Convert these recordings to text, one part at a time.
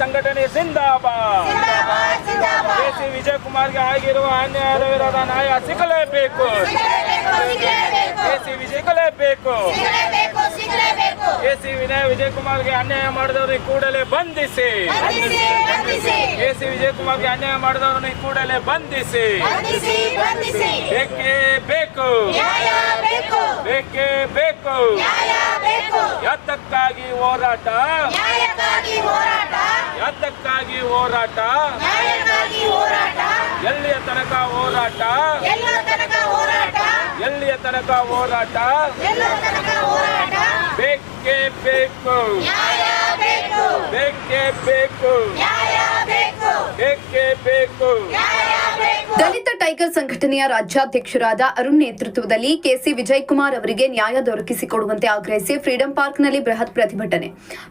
ಸಂಘಟನೆ ಜಿಂದಾಬಾದ್. ಕೆಸಿ ವಿಜಯ್ ಕುಮಾರ್ಗೆ ಆಗಿರುವ ಅನ್ಯಾಯದ ವಿರೋಧ ನ್ಯಾಯ ಸಿಗಲೇಬೇಕು. ಕೆಸಿ ಸಿಗಲೇಬೇಕು. ಕೆಸಿ ವಿಜಯ್ ಕುಮಾರ್ಗೆ ಅನ್ಯಾಯ ಮಾಡಿದವ್ರಿಗೆ ಕೂಡಲೇ ಬಂಧಿಸಿ. ಕೆಸಿ ವಿಜಯ್ ಕುಮಾರ್ಗೆ ಅನ್ಯಾಯ ಮಾಡಿದವ್ರನ್ನ ಕೂಡಲೇ ಬಂಧಿಸಿ. ಬೇಕೇ ಬೇಕು, ಬೇಕೇ ಬೇಕು. ಯಾತಕ್ಕಾಗಿ ಹೋರಾಟ, ಯಾತಕ್ಕಾಗಿ ಹೋರಾಟ, ಎಲ್ಲಿಯ ತನಕ ಹೋರಾಟ, ಎಲ್ಲಿಯ ತನಕ ಹೋರಾಟ. ಬೇಕೇ ಬೇಕು, ಬೇಕೇ ಬೇಕು, ಬೇಕೇ ಬೇಕು. ದಲಿತ ಟೈಗರ್ ಸಂಘಟನೆಯ ರಾಜ್ಯಾಧ್ಯಕ್ಷರಾದ ಅರುಣ್ ನೇತೃತ್ವದಲ್ಲಿ ಕೆಸಿ ವಿಜಯ್ ಕುಮಾರ್ ಅವರಿಗೆ ನ್ಯಾಯ ದೊರಕಿಸಿಕೊಡುವಂತೆ ಆಗ್ರಹಿಸಿ ಫ್ರೀಡಂ ಪಾರ್ಕ್ನಲ್ಲಿ ಬೃಹತ್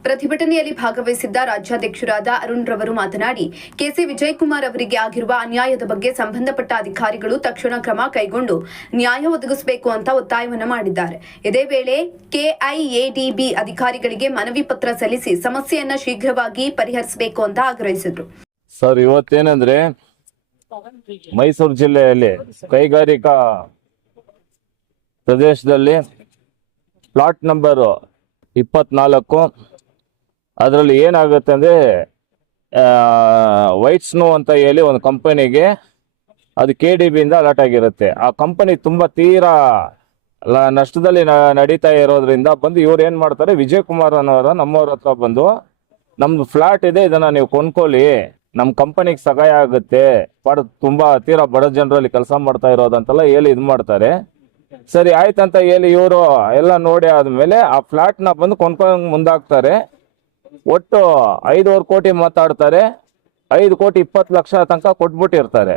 ಪ್ರತಿಭಟನೆಯಲ್ಲಿ ಭಾಗವಹಿಸಿದ್ದ ರಾಜ್ಯಾಧ್ಯಕ್ಷರಾದ ಅರುಣ್ ರವರು ಮಾತನಾಡಿ, ಕೆಸಿ ವಿಜಯ್ ಕುಮಾರ್ ಅವರಿಗೆ ಆಗಿರುವ ಅನ್ಯಾಯದ ಬಗ್ಗೆ ಸಂಬಂಧಪಟ್ಟ ಅಧಿಕಾರಿಗಳು ತಕ್ಷಣ ಕ್ರಮ ಕೈಗೊಂಡು ನ್ಯಾಯ ಒದಗಿಸಬೇಕು ಅಂತ ಒತ್ತಾಯವನ್ನ ಮಾಡಿದ್ದಾರೆ. ಇದೇ ವೇಳೆ ಕೆಐಎಡಿಬಿ ಅಧಿಕಾರಿಗಳಿಗೆ ಮನವಿ ಪತ್ರ ಸಲ್ಲಿಸಿ ಸಮಸ್ಯೆಯನ್ನ ಶೀಘ್ರವಾಗಿ ಪರಿಹರಿಸಬೇಕು ಅಂತ ಆಗ್ರಹಿಸಿದರು. ಸರ್, ಇವತ್ತೇನಂದ್ರೆ ಮೈಸೂರು ಜಿಲ್ಲೆಯಲ್ಲಿ ಕೈಗಾರಿಕಾ ಪ್ರದೇಶದಲ್ಲಿ ಪ್ಲಾಟ್ ನಂಬರ್ 24 ಅದರಲ್ಲಿ ಏನಾಗುತ್ತೆ ಅಂದರೆ ವೈಟ್ ಸ್ನೋ ಅಂತ ಹೇಳಿ ಒಂದು ಕಂಪನಿಗೆ ಅದು KDBಯಿಂದ ಅಲರ್ಟ್ ಆಗಿರುತ್ತೆ. ಆ ಕಂಪನಿ ತುಂಬ ತೀರಾ ನಷ್ಟದಲ್ಲಿ ನಡೀತಾ ಇರೋದ್ರಿಂದ ಬಂದು ಇವ್ರು ಏನು ಮಾಡ್ತಾರೆ, ವಿಜಯ್ ಕುಮಾರ್ ಅನ್ನೋರ ನಮ್ಮವ್ರ ಹತ್ರ ಬಂದು ನಮ್ದು ಫ್ಲಾಟ್ ಇದೆ, ಇದನ್ನು ನೀವು ಕೊಂಡ್ಕೊಳ್ಳಿ, ನಮ್ಮ ಕಂಪನಿಗೆ ಸಹಾಯ ಆಗುತ್ತೆ, ತುಂಬಾ ತೀರಾ ಬಡ ಜನರಲ್ಲಿ ಕೆಲಸ ಮಾಡ್ತಾ ಇರೋದಂತೆಲ್ಲ ಹೇಳಿ ಇದು ಮಾಡ್ತಾರೆ. ಸರಿ ಆಯ್ತಂತ ಹೇಳಿ ಇವರು ಎಲ್ಲ ನೋಡಿ ಆದ್ಮೇಲೆ ಆ ಫ್ಲಾಟ್ನ ಬಂದು ಕೊಂಡ್ಕೊಂಡು ಮುಂದಾಗ್ತಾರೆ. ಒಟ್ಟು 5.25 ಕೋಟಿ ಮಾತಾಡ್ತಾರೆ, 5,20,00,000 ತನಕ ಕೊಟ್ಬಿಟ್ಟಿರ್ತಾರೆ.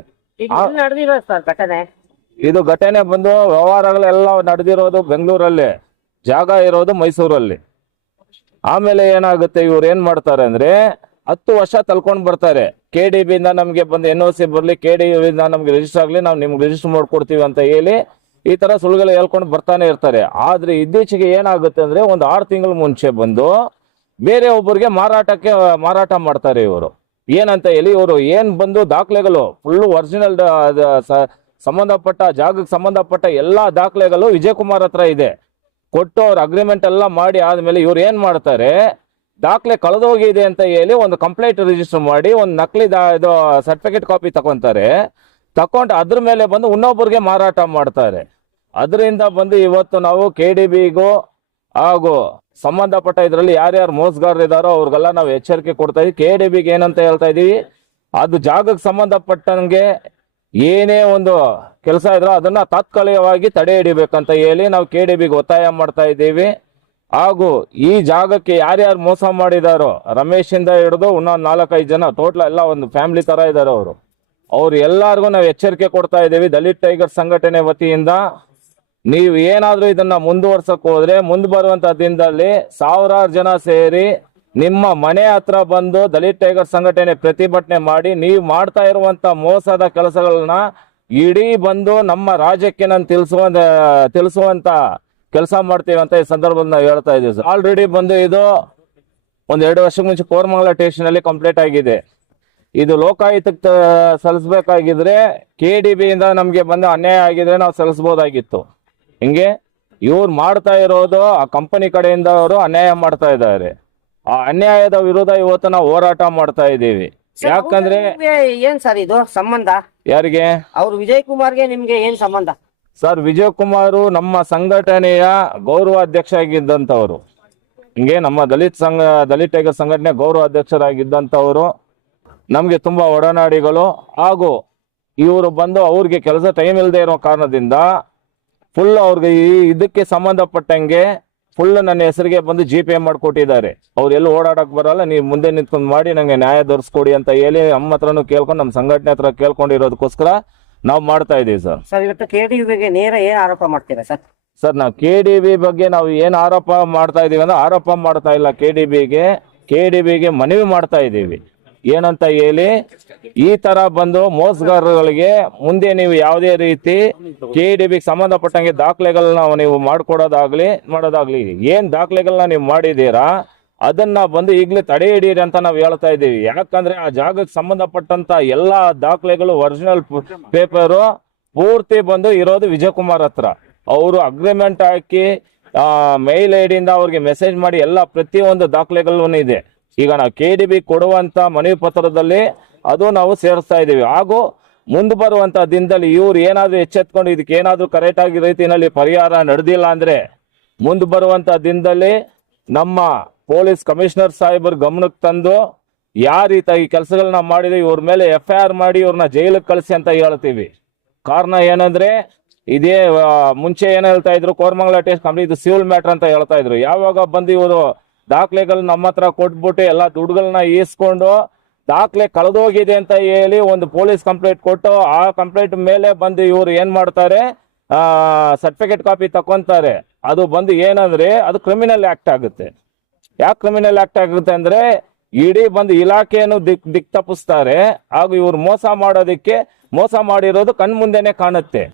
ಇದು ಘಟನೆ ಬಂದು ವ್ಯವಹಾರಗಳೆಲ್ಲ ನಡೆದಿರೋದು ಬೆಂಗಳೂರಲ್ಲಿ, ಜಾಗ ಇರೋದು ಮೈಸೂರಲ್ಲಿ. ಆಮೇಲೆ ಏನಾಗುತ್ತೆ, ಇವ್ರು ಏನ್ ಮಾಡ್ತಾರೆ ಅಂದ್ರೆ 10 ವರ್ಷ ತಳ್ಕೊಂಡ್ ಬರ್ತಾರೆ. KDBಯಿಂದ ನಮ್ಗೆ ಬಂದು NOC ಬರ್ಲಿ, KDBಯಿಂದ ನಮ್ಗೆ ರಿಜಿಸ್ಟರ್ ಆಗ್ಲಿ, ನಾವು ನಿಮ್ಗೆ ರಿಜಿಸ್ಟರ್ ಮಾಡ್ಕೊಡ್ತೀವಿ ಅಂತ ಹೇಳಿ ಈ ತರ ಸುಳ್ಳುಗಳು ಹೇಳ್ಕೊಂಡು ಬರ್ತಾನೆ ಇರ್ತಾರೆ. ಆದ್ರೆ ಇತ್ತೀಚೆಗೆ ಏನಾಗುತ್ತೆ ಅಂದ್ರೆ ಒಂದು 6 ತಿಂಗಳ ಮುಂಚೆ ಬಂದು ಬೇರೆ ಒಬ್ಬರಿಗೆ ಮಾರಾಟ ಮಾಡ್ತಾರೆ ಇವರು. ಏನಂತ ಹೇಳಿ ಇವರು ಏನ್ ಬಂದು ದಾಖಲೆಗಳು ಫುಲ್ಲು ಒರಿಜಿನಲ್ ಸಂಬಂಧಪಟ್ಟ ಜಾಗಕ್ಕೆ ಸಂಬಂಧಪಟ್ಟ ಎಲ್ಲಾ ದಾಖಲೆಗಳು ವಿಜಯ್ ಕುಮಾರ್ ಹತ್ರ ಇದೆ. ಕೊಟ್ಟು ಅವ್ರ ಅಗ್ರಿಮೆಂಟ್ ಎಲ್ಲ ಮಾಡಿ ಆದ್ಮೇಲೆ ಇವ್ರು ಏನ್ ಮಾಡ್ತಾರೆ, ದಾಖಲೆ ಕಳೆದೋಗಿದೆ ಅಂತ ಹೇಳಿ ಒಂದು ಕಂಪ್ಲೇಂಟ್ ರಿಜಿಸ್ಟರ್ ಮಾಡಿ ಒಂದು ನಕಲಿ ಇದು ಸರ್ಟಿಫಿಕೇಟ್ ಕಾಪಿ ತಗೊಂತಾರೆ. ತಕೊಂಡು ಅದ್ರ ಮೇಲೆ ಬಂದು ಇನ್ನೊಬ್ಬರಿಗೆ ಮಾರಾಟ ಮಾಡ್ತಾರೆ. ಅದರಿಂದ ಬಂದು ಇವತ್ತು ನಾವು KDBಗೂ ಹಾಗೂ ಸಂಬಂಧಪಟ್ಟ ಇದರಲ್ಲಿ ಯಾರ್ಯಾರು ಮೋಸಗಾರರಿದ್ದಾರೋ ಅವ್ರಿಗೆಲ್ಲ ನಾವು ಎಚ್ಚರಿಕೆ ಕೊಡ್ತಾ ಇದೀವಿ. KDBಗೆ ಏನಂತ ಹೇಳ್ತಾ ಇದೀವಿ, ಅದು ಜಾಗಕ್ಕೆ ಸಂಬಂಧಪಟ್ಟಂಗೆ ಏನೇ ಒಂದು ಕೆಲಸ ಇದ್ರೋ ಅದನ್ನ ತಾತ್ಕಾಲಿಕವಾಗಿ ತಡೆ ಹಿಡಿಬೇಕಂತ ಹೇಳಿ ನಾವು KDBಗೆ ಒತ್ತಾಯ ಮಾಡ್ತಾ ಇದ್ದೀವಿ. ಹಾಗೂ ಈ ಜಾಗಕ್ಕೆ ಯಾರ್ಯಾರು ಮೋಸ ಮಾಡಿದಾರೋ, ರಮೇಶ್ ಇಂದ ಹಿಡಿದು ಇನ್ನೊಂದು 4-5 ಜನ ಟೋಟಲ್ ಎಲ್ಲ ಒಂದು ಫ್ಯಾಮಿಲಿ ತರ ಇದಾರೆ ಅವ್ರು ಎಲ್ಲಾರ್ಗು ನಾವು ಎಚ್ಚರಿಕೆ ಕೊಡ್ತಾ ಇದ್ದೀವಿ. ದಲಿತ ಟೈಗರ್ ಸಂಘಟನೆ ವತಿಯಿಂದ ನೀವು ಏನಾದ್ರೂ ಇದನ್ನ ಮುಂದುವರ್ಸಕ್ ಹೋದ್ರೆ ಮುಂದೆ ಬರುವಂತ ದಿನದಲ್ಲಿ 1000 ಜನ ಸೇರಿ ನಿಮ್ಮ ಮನೆ ಹತ್ರ ಬಂದು ದಲಿತ ಟೈಗರ್ ಸಂಘಟನೆ ಪ್ರತಿಭಟನೆ ಮಾಡಿ ನೀವು ಮಾಡ್ತಾ ಇರುವಂತ ಮೋಸದ ಕೆಲಸಗಳನ್ನ ಇಡೀ ಬಂದು ನಮ್ಮ ರಾಜ್ಯಕ್ಕೆ ನಾನು ತಿಳಿಸುವಂತ ಕೆಲಸ ಮಾಡ್ತೀವಿ ಅಂತ ಈ ಸಂದರ್ಭದಲ್ಲಿ ನಾವು ಹೇಳ್ತಾ ಇದೀವಿ ಸರ್. ಆಲ್ರೆಡಿ ಬಂದು ಇದು 1-2 ವರ್ಷಕ್ಕೆ ಮುಂಚೆ ಕೋರಮಂಗಲ ಸ್ಟೇಷನ್ ಅಲ್ಲಿ ಕಂಪ್ಲೀಟ್ ಆಗಿದೆ. ಇದು ಲೋಕಾಯುಕ್ತಕ್ಕೆ ಸಲ್ಲಿಸಬೇಕಾಗಿದ್ರೆ KDBಯಿಂದ ನಮ್ಗೆ ಬಂದು ಅನ್ಯಾಯ ಆಗಿದ್ರೆ ನಾವು ಸಲ್ಲಿಸಬಹುದಾಗಿತ್ತು. ಹಿಂಗೆ ಇವ್ರು ಮಾಡ್ತಾ ಇರೋದು ಆ ಕಂಪನಿ ಕಡೆಯಿಂದ ಅವರು ಅನ್ಯಾಯ ಮಾಡ್ತಾ ಇದ್ದಾರೆ. ಆ ಅನ್ಯಾಯದ ವಿರುದ್ಧ ಇವತ್ತು ನಾವು ಹೋರಾಟ ಮಾಡ್ತಾ ಇದ್ದೀವಿ. ಯಾಕಂದ್ರೆ ಏನ್ ಸರ್ ಇದು ಸಂಬಂಧ? ಯಾರಿಗೆ? ಅವ್ರು ವಿಜಯ್ ಕುಮಾರ್ಗೆ ನಿಮ್ಗೆ ಏನ್ ಸಂಬಂಧ? ಸರ್, ವಿಜಯ್ ಕುಮಾರ್ ನಮ್ಮ ಸಂಘಟನೆಯ ಗೌರವ ಅಧ್ಯಕ್ಷ ಆಗಿದ್ದಂಥವ್ರು. ಹಿಂಗೆ ನಮ್ಮ ದಲಿತ ಟೈಗರ್ ಸಂಘಟನೆ ಗೌರವ ಅಧ್ಯಕ್ಷರಾಗಿದ್ದಂಥವ್ರು. ನಮ್ಗೆ ತುಂಬಾ ಒಡನಾಡಿಗಳು. ಹಾಗೂ ಇವರು ಬಂದು ಅವ್ರಿಗೆ ಕೆಲಸ ಟೈಮ್ ಇಲ್ಲದೆ ಇರೋ ಕಾರಣದಿಂದ ಫುಲ್ ಅವ್ರಿಗೆ ಇದಕ್ಕೆ ಸಂಬಂಧಪಟ್ಟಂಗೆ ಫುಲ್ ನನ್ನ ಹೆಸರಿಗೆ ಬಂದು GPA ಮಾಡಿಕೊಟ್ಟಿದ್ದಾರೆ. ಅವ್ರು ಎಲ್ಲೂ ಓಡಾಡಕ್ ಬರಲ್ಲ, ನೀವು ಮುಂದೆ ನಿಂತ್ಕೊಂಡು ಮಾಡಿ ನಂಗೆ ನ್ಯಾಯ ದೊರಸ್ಕೊಡಿ ಅಂತ ಹೇಳಿ ನಮ್ಮ ಹತ್ರನೂ ಕೇಳ್ಕೊಂಡು ನಮ್ಮ ಸಂಘಟನೆ ಹತ್ರ ಕೇಳ್ಕೊಂಡಿರೋದಕ್ಕೋಸ್ಕರ ನಾವು ಮಾಡ್ತಾ ಇದೀವಿ ಸರ್. ಸರ್, ಇವತ್ತು KDB ಬಗ್ಗೆ ನೇರ ಏನ್ ಆರೋಪ ಮಾಡ್ತೀರಾ ಸರ್? ಸರ್, ನಾವು KDB ಬಗ್ಗೆ ನಾವು ಏನ್ ಆರೋಪ ಮಾಡ್ತಾ ಇದೀವಿ ಅಂದ್ರೆ ಆರೋಪ ಮಾಡ್ತಾ ಇಲ್ಲ. KDBಗೆ ಮನವಿ ಮಾಡ್ತಾ ಇದ್ದೀವಿ. ಏನಂತ ಹೇಳಿ, ಈ ತರ ಬಂದು ಮೋಸಗಾರಗಳಿಗೆ ಮುಂದೆ ನೀವು ಯಾವುದೇ ರೀತಿ KDBಗೆ ಸಂಬಂಧಪಟ್ಟಂಗೆ ದಾಖಲೆಗಳನ್ನ ನೀವು ಮಾಡೋದಾಗ್ಲಿ ಏನ್ ದಾಖಲೆಗಳನ್ನ ನೀವು ಮಾಡಿದೀರಾ ಅದನ್ನ ಬಂದು ಈಗಲೇ ತಡೆ ಹಿಡೀರಿ ಅಂತ ನಾವು ಹೇಳ್ತಾ ಇದ್ದೀವಿ. ಯಾಕಂದ್ರೆ ಆ ಜಾಗಕ್ಕೆ ಸಂಬಂಧಪಟ್ಟಂತ ಎಲ್ಲಾ ದಾಖಲೆಗಳು ಒರಿಜಿನಲ್ ಪೇಪರು ಪೂರ್ತಿ ಬಂದು ಇರೋದು ವಿಜಯಕುಮಾರ್ ಹತ್ರ. ಅವರು ಅಗ್ರಿಮೆಂಟ್ ಹಾಕಿ ಮೇಲ್ ಐಡಿಯಿಂದ ಅವ್ರಿಗೆ ಮೆಸೇಜ್ ಮಾಡಿ ಎಲ್ಲ ಪ್ರತಿಯೊಂದು ದಾಖಲೆಗಳೂ ಇದೆ. ಈಗ ನಾವು KDB ಕೊಡುವಂತ ಮನವಿ ಪತ್ರದಲ್ಲಿ ಅದು ನಾವು ಸೇರಿಸ್ತಾ ಇದ್ದೀವಿ. ಹಾಗೂ ಮುಂದೆ ಬರುವಂತ ದಿನದಲ್ಲಿ ಇವ್ರು ಏನಾದ್ರು ಎಚ್ಚೆತ್ಕೊಂಡು ಇದಕ್ಕೆ ಏನಾದ್ರು ಕರೆಕ್ಟ್ ಆಗಿ ರೀತಿಯಲ್ಲಿ ಪರಿಹಾರ ನಡೆದಿಲ್ಲ ಅಂದ್ರೆ ಮುಂದೆ ಬರುವಂತ ದಿನದಲ್ಲಿ ನಮ್ಮ ಪೊಲೀಸ್ ಕಮಿಷನರ್ ಸಾಹೇಬರ್ ಗಮನಕ್ಕೆ ತಂದು ಯಾವ ರೀತಿ ಈ ಕೆಲಸಗಳನ್ನ ಮಾಡಿದ್ರೆ ಇವ್ರ ಮೇಲೆ FIR ಮಾಡಿ ಇವ್ರನ್ನ ಜೈಲಿಗೆ ಕಳಿಸಿ ಅಂತ ಹೇಳ್ತೀವಿ. ಕಾರಣ ಏನಂದ್ರೆ ಇದೇ ಮುಂಚೆ ಏನ್ ಹೇಳ್ತಾ ಇದ್ರು, ಕೋರಮಂಗಲ ಟೆಸ್ಟ್ ಕಂಪ್ನಿ ಇದು ಸಿವಿಲ್ ಮ್ಯಾಟರ್ ಅಂತ ಹೇಳ್ತಾ ಇದ್ರು. ಯಾವಾಗ ಬಂದು ಇವರು ದಾಖಲೆಗಳು ನಮ್ಮ ಹತ್ರ ಕೊಟ್ಬಿಟ್ಟು ಎಲ್ಲ ದುಡ್ಡುಗಳನ್ನ ಈಸ್ಕೊಂಡು ದಾಖಲೆ ಕಳೆದೋಗಿದೆ ಅಂತ ಹೇಳಿ ಒಂದು ಪೊಲೀಸ್ ಕಂಪ್ಲೇಂಟ್ ಕೊಟ್ಟು ಆ ಕಂಪ್ಲೇಂಟ್ ಮೇಲೆ ಬಂದು ಇವರು ಏನ್ ಮಾಡ್ತಾರೆ, ಸರ್ಟಿಫಿಕೇಟ್ ಕಾಪಿ ತಕೊಂತಾರೆ. ಅದು ಬಂದು ಏನಂದ್ರೆ ಅದು ಕ್ರಿಮಿನಲ್ ಆಕ್ಟ್ ಆಗುತ್ತೆ. ಯಾಕೆ ಕ್ರಿಮಿನಲ್ ಆಕ್ಟ್ ಆಗುತ್ತೆ ಅಂದ್ರೆ ಇಡೀ ಬಂದು ಇಲಾಖೆಯನ್ನು ದಿಕ್ ತಪ್ಪಿಸ್ತಾರೆ. ಹಾಗೂ ಇವ್ರು ಮೋಸ ಮಾಡೋದಕ್ಕೆ ಮೋಸ ಮಾಡಿರೋದು ಕಣ್ಮುಂದೆನೆ ಕಾಣುತ್ತೆ.